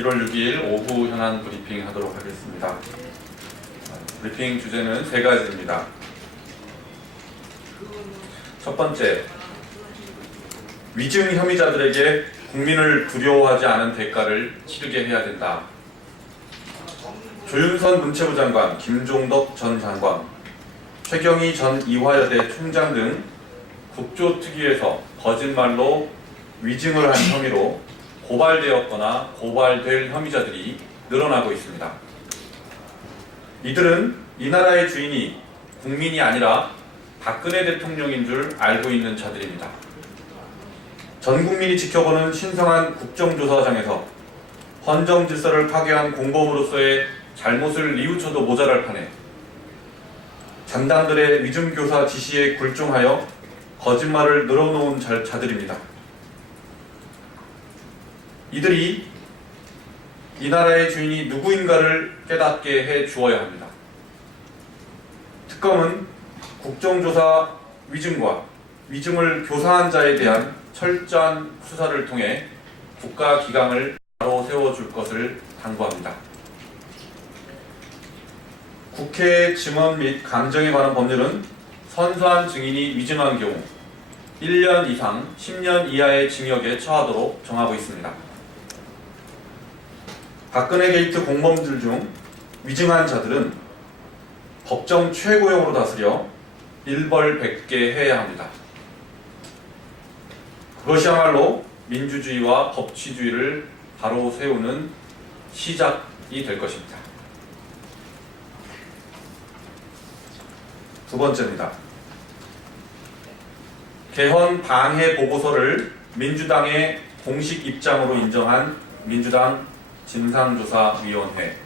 1월 6일 오후 현안 브리핑 하도록 하겠습니다. 브리핑 주제는 세 가지입니다. 첫 번째, 위증 혐의자들에게 국민을 두려워하지 않은 대가를 치르게 해야 된다. 조윤선 문체부 장관, 김종덕 전 장관, 최경희 전 이화여대 총장 등 국조특위에서 거짓말로 위증을 한 혐의로 고발되었거나 고발될 혐의자들이 늘어나고 있습니다. 이들은 이 나라의 주인이 국민이 아니라 박근혜 대통령인 줄 알고 있는 자들입니다. 전 국민이 지켜보는 신성한 국정조사장에서 헌정 질서를 파괴한 공범으로서의 잘못을 뉘우쳐도 모자랄 판에 잔당들의 위증교사 지시에 굴종하여 거짓말을 늘어놓은 자들입니다. 이들이 이 나라의 주인이 누구인가를 깨닫게 해 주어야 합니다. 특검은 국정조사 위증과 위증을 교사한 자에 대한 철저한 수사를 통해 국가기강을 바로 세워줄 것을 당부합니다. 국회의 증언 및 감정에 관한 법률은 선서한 증인이 위증한 경우 1년 이상 10년 이하의 징역에 처하도록 정하고 있습니다. 박근혜 게이트 공범들 중 위증한 자들은 법정 최고형으로 다스려 일벌백계 해야 합니다. 그것이야말로 민주주의와 법치주의를 바로 세우는 시작이 될 것입니다. 두 번째입니다. 개헌 방해 보고서를 민주당의 공식 입장으로 인정한 민주당 진상조사위원회.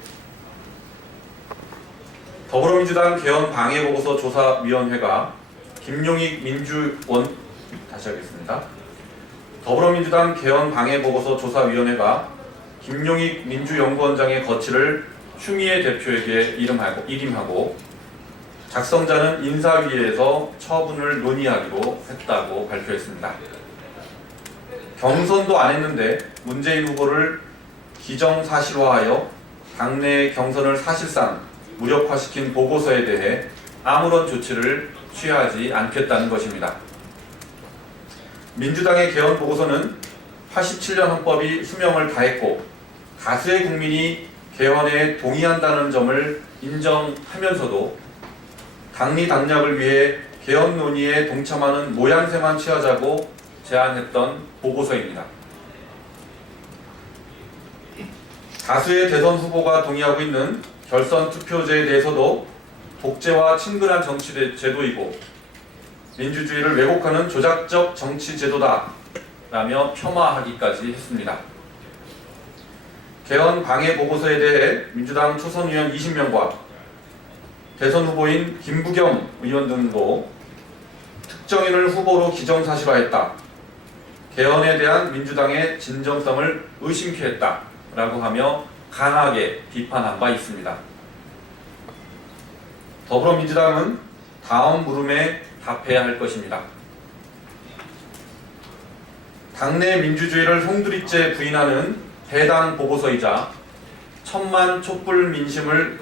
더불어민주당 개헌 방해 보고서 조사위원회가 더불어민주당 개헌 방해 보고서 조사위원회가 김용익 민주연구원장의 거취를 추미애 대표에게 일임하고 작성자는 인사위에서 처분을 논의하기로 했다고 발표했습니다. 경선도 안 했는데 문재인 후보를 기정사실화하여 당내 경선을 사실상 무력화시킨 보고서에 대해 아무런 조치를 취하지 않겠다는 것입니다. 민주당의 개헌 보고서는 87년 헌법이 수명을 다했고 다수의 국민이 개헌에 동의한다는 점을 인정하면서도 당리 당략을 위해 개헌 논의에 동참하는 모양새만 취하자고 제안했던 보고서입니다. 다수의 대선 후보가 동의하고 있는 결선 투표제에 대해서도 독재와 친근한 정치 제도이고 민주주의를 왜곡하는 조작적 정치 제도다 라며 폄하하기까지 했습니다. 개헌 방해 보고서에 대해 민주당 초선 의원 20명과 대선 후보인 김부겸 의원 등도 특정인을 후보로 기정사실화했다, 개헌에 대한 민주당의 진정성을 의심케 했다 라고 하며 강하게 비판한 바 있습니다. 더불어민주당은 다음 물음에 답해야 할 것입니다. 당내 민주주의를 송두리째 부인하는 해당 보고서이자 천만 촛불 민심을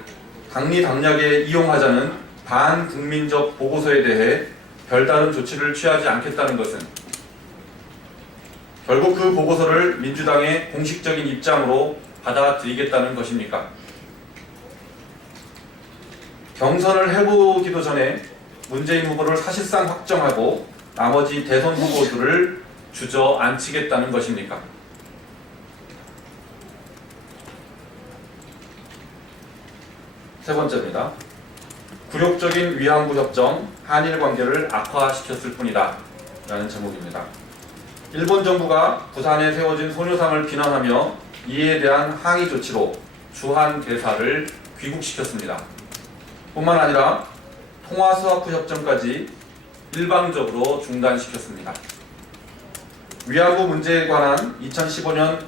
당리 당략에 이용하자는 반국민적 보고서에 대해 별다른 조치를 취하지 않겠다는 것은 결국 그 보고서를 민주당의 공식적인 입장으로 받아들이겠다는 것입니까? 경선을 해보기도 전에 문재인 후보를 사실상 확정하고 나머지 대선 후보들을 주저앉히겠다는 것입니까? 세 번째입니다. 굴욕적인 위안부 협정, 한일 관계를 악화시켰을 뿐이다 라는 제목입니다. 일본 정부가 부산에 세워진 소녀상을 비난하며 이에 대한 항의 조치로 주한 대사를 귀국시켰습니다. 뿐만 아니라 통화수화프 협정까지 일방적으로 중단시켰습니다. 위안부 문제에 관한 2015년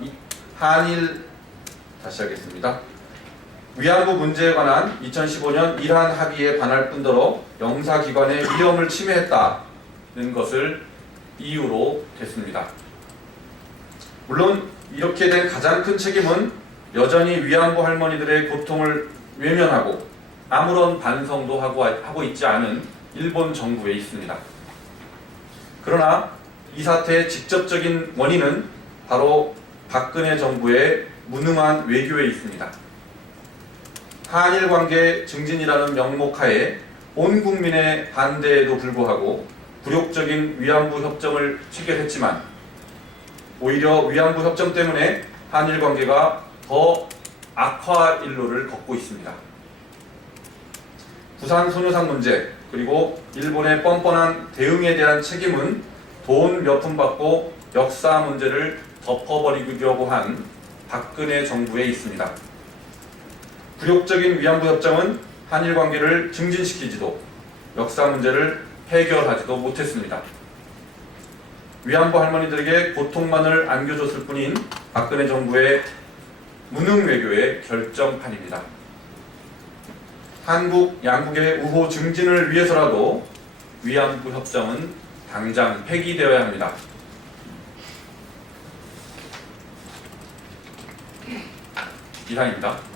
위안부 문제에 관한 2015년 일한 합의에 반할 뿐더러 영사기관의 위엄을 침해했다는 것을 이유로 됐습니다. 물론 이렇게 된 가장 큰 책임은 여전히 위안부 할머니들의 고통을 외면하고 아무런 반성도 하고 있지 않은 일본 정부에 있습니다. 그러나 이 사태의 직접적인 원인은 바로 박근혜 정부의 무능한 외교에 있습니다. 한일 관계 증진이라는 명목하에 온 국민의 반대에도 불구하고 굴욕적인 위안부 협정을 체결했지만 오히려 위안부 협정 때문에 한일 관계가 더 악화 일로를 걷고 있습니다. 부산 손해상 문제 그리고 일본의 뻔뻔한 대응에 대한 책임은 돈 몇 푼 받고 역사 문제를 덮어버리려고 한 박근혜 정부에 있습니다. 굴욕적인 위안부 협정은 한일 관계를 증진시키지도 역사 문제를 해결하지도 못했습니다. 위안부 할머니들에게 고통만을 안겨줬을 뿐인 박근혜 정부의 무능 외교의 결정판입니다. 한국 양국의 우호 증진을 위해서라도 위안부 협정은 당장 폐기되어야 합니다. 이상입니다.